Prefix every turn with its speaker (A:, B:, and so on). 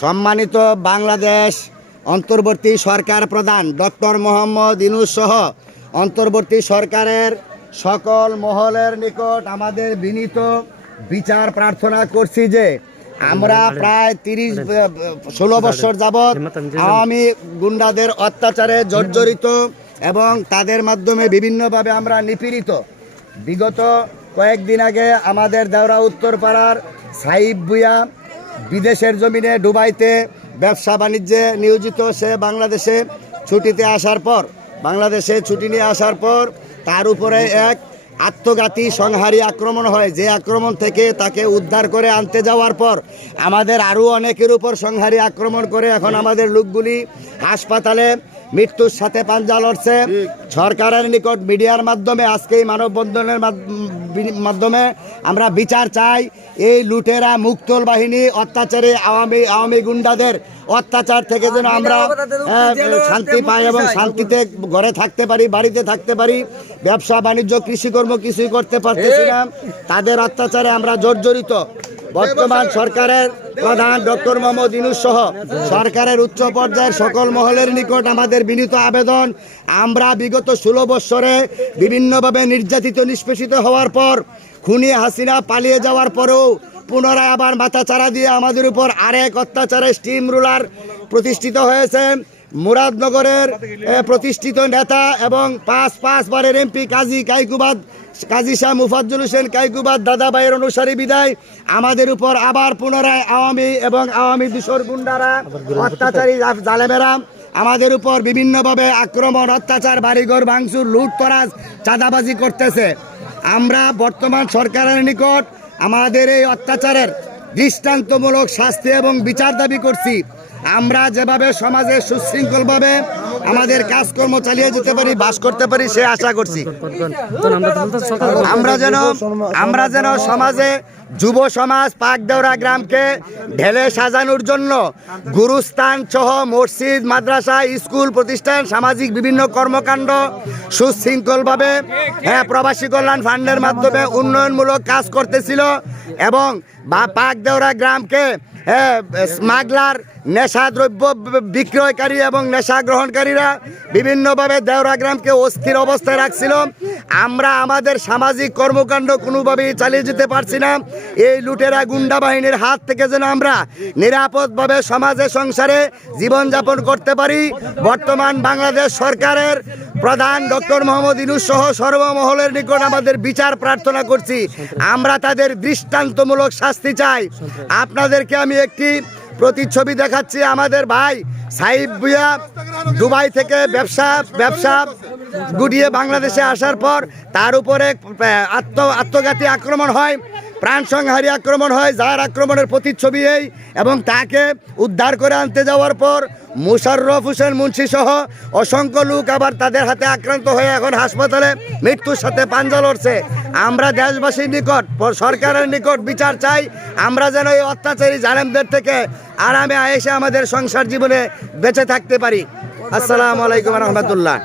A: সম্মানিত বাংলাদেশ অন্তর্বর্তী সরকার প্রধান ডক্টর মোহাম্মদ ইনুস সহ অন্তর্বর্তী সরকারের সকল মহলের নিকট আমাদের বিনীত বিচার প্রার্থনা করছি যে আমরা প্রায় তিরিশ ষোলো বছর যাবৎ আওয়ামী গুন্ডাদের অত্যাচারে জর্জরিত এবং তাদের মাধ্যমে বিভিন্নভাবে আমরা নিপীড়িত। বিগত কয়েকদিন আগে আমাদের দেওরা উত্তরপাড়ার সাইব ভুয়া বিদেশের জমিনে ডুবাইতে ব্যবসা বাণিজ্যে নিয়োজিত সে বাংলাদেশে ছুটিতে আসার পর, বাংলাদেশে ছুটি নিয়ে আসার পর তার উপরে এক আত্মঘাতী সংহারী আক্রমণ হয়। যে আক্রমণ থেকে তাকে উদ্ধার করে আনতে যাওয়ার পর আমাদের আরও অনেকের উপর সংহারী আক্রমণ করে এখন আমাদের লোকগুলি হাসপাতালে মৃত্যুর সাথে পাঞ্জা লড়ছে। সরকারের নিকট মিডিয়ার মাধ্যমে আজকে এই মানববন্ধনের মাধ- মাধ্যমে আমরা বিচার চাই। এই লুটেরা মুক্তল বাহিনী অত্যাচারে আওয়ামী আওয়ামী গুন্ডাদের অত্যাচার থেকে যেন আমরা আহ, শান্তি পাই এবং শান্তিতে ঘরে থাকতে পারি বাড়িতে থাকতে পারি। ব্যবসা বাণিজ্য কৃষিকর্ম কিছুই করতে পারতেছি না। তাদের অত্যাচারে আমরা জর্জরিত। বর্তমান সরকারের প্রধান ডক্টর মোহাম্মদ ইনুস সহ সরকারের উচ্চ পর্যায়ের সকল মহলের নিকট আমাদের বিনীত আবেদন, আমরা বিগত ষোলো বৎসরে বিভিন্নভাবে নির্যাতিত, নিষ্পেষিত হওয়ার পর খুনি হাসিনা পালিয়ে যাওয়ার পরেও পুনরায় আবার মাথা চারা দিয়ে আমাদের উপর আরেক অত্যাচারে স্টিম রুলার প্রতিষ্ঠিত হয়েছে। মুরাদনগরের প্রতিষ্ঠিত নেতা এবং পাঁচ পাঁচবারের এমপি কাজী কাইকুবাদ, কাজী শাহ মুফাজ্জুল হোসেন কাইকুবাদ দাদা ভাইয়ের অনুসারী বিদায়। আমাদের উপর আবার পুনরায় আওয়ামী এবং আওয়ামী দূষর গুন্ডারা, অত্যাচারী জা- জালেমেরা আমাদের উপর বিভিন্নভাবে আক্রমণ, অত্যাচার, বাড়িঘর ভাঙচুর, লুটতরাজ, চাঁদাবাজি করতেছে। আমরা বর্তমান সরকারের নিকট আমাদের এই অত্যাচারের দৃষ্টান্তমূলক শাস্তি এবং বিচার দাবি করছি। আমরা যেভাবে সমাজে সুশৃঙ্খলভাবে আমাদের কাজকর্ম চালিয়ে যেতে পারি, বাস করতে পারি, সে আশা করছি। আমরা যেন আমরা যেন সমাজে যুব সমাজ পাকদেওরা গ্রামকে ঢেলে সাজানোর জন্য গুরুস্থান সহ মসজিদ, মাদ্রাসা, স্কুল, প্রতিষ্ঠান, সামাজিক বিভিন্ন কর্মকাণ্ড সুশৃঙ্খলভাবে হ্যাঁ প্রবাসী কল্যাণ ফান্ডের মাধ্যমে উন্নয়নমূলক কাজ করতেছিল এবং বা পাকদেওরা গ্রামকে স্মাগলার নেশা দ্রব্য বিক্রয়কারী এবং নেশা গ্রহণকারীরা বিভিন্নভাবে দেওরা গ্রামকে অস্থির অবস্থায় রাখছিল। আমরা আমাদের সামাজিক কর্মকাণ্ড কোনোভাবেই চালিয়ে যেতে পারছি না। এই লুটেরা গুন্ডা বাহিনীর হাত থেকে যেন আমরা নিরাপদভাবে সমাজে, সংসারে জীবনযাপন করতে পারি। বর্তমান বাংলাদেশ সরকারের প্রধান ডক্টর মোহাম্মদ ইনুস সহ সর্বমহলের নিকট আমাদের বিচার প্রার্থনা করছি। আমরা তাদের দৃষ্টান্তমূলক শাস্তি চাই। আপনাদেরকে আমি একটি প্রতিচ্ছবি দেখাচ্ছি। আমাদের ভাই সাইব ভুয়া দুবাই থেকে ব্যবসা ব্যবসা গুটিয়ে বাংলাদেশে আসার পর তার উপরে আত্ম, আত্মঘাতী আক্রমণ হয়। প্রাণ সংহারী আক্রমণ হয়, যার আক্রমণের প্রতিচ্ছবি এই, এবং তাকে উদ্ধার করে আনতে যাওয়ার পর মুশাররফ হোসেন মুন্সি সহ অসংখ্য লোক আবার তাদের হাতে আক্রান্ত হয়ে এখন হাসপাতালে মৃত্যুর সাথে পাঞ্জা লড়ছে। আমরা দেশবাসীর নিকট সরকারের নিকট বিচার চাই। আমরা যেন এই অত্যাচারী জালেমদের থেকে আরামে আয়েসে আমাদের সংসার জীবনে বেঁচে থাকতে পারি। আসসালামু আলাইকুম রহমতুল্লাহ।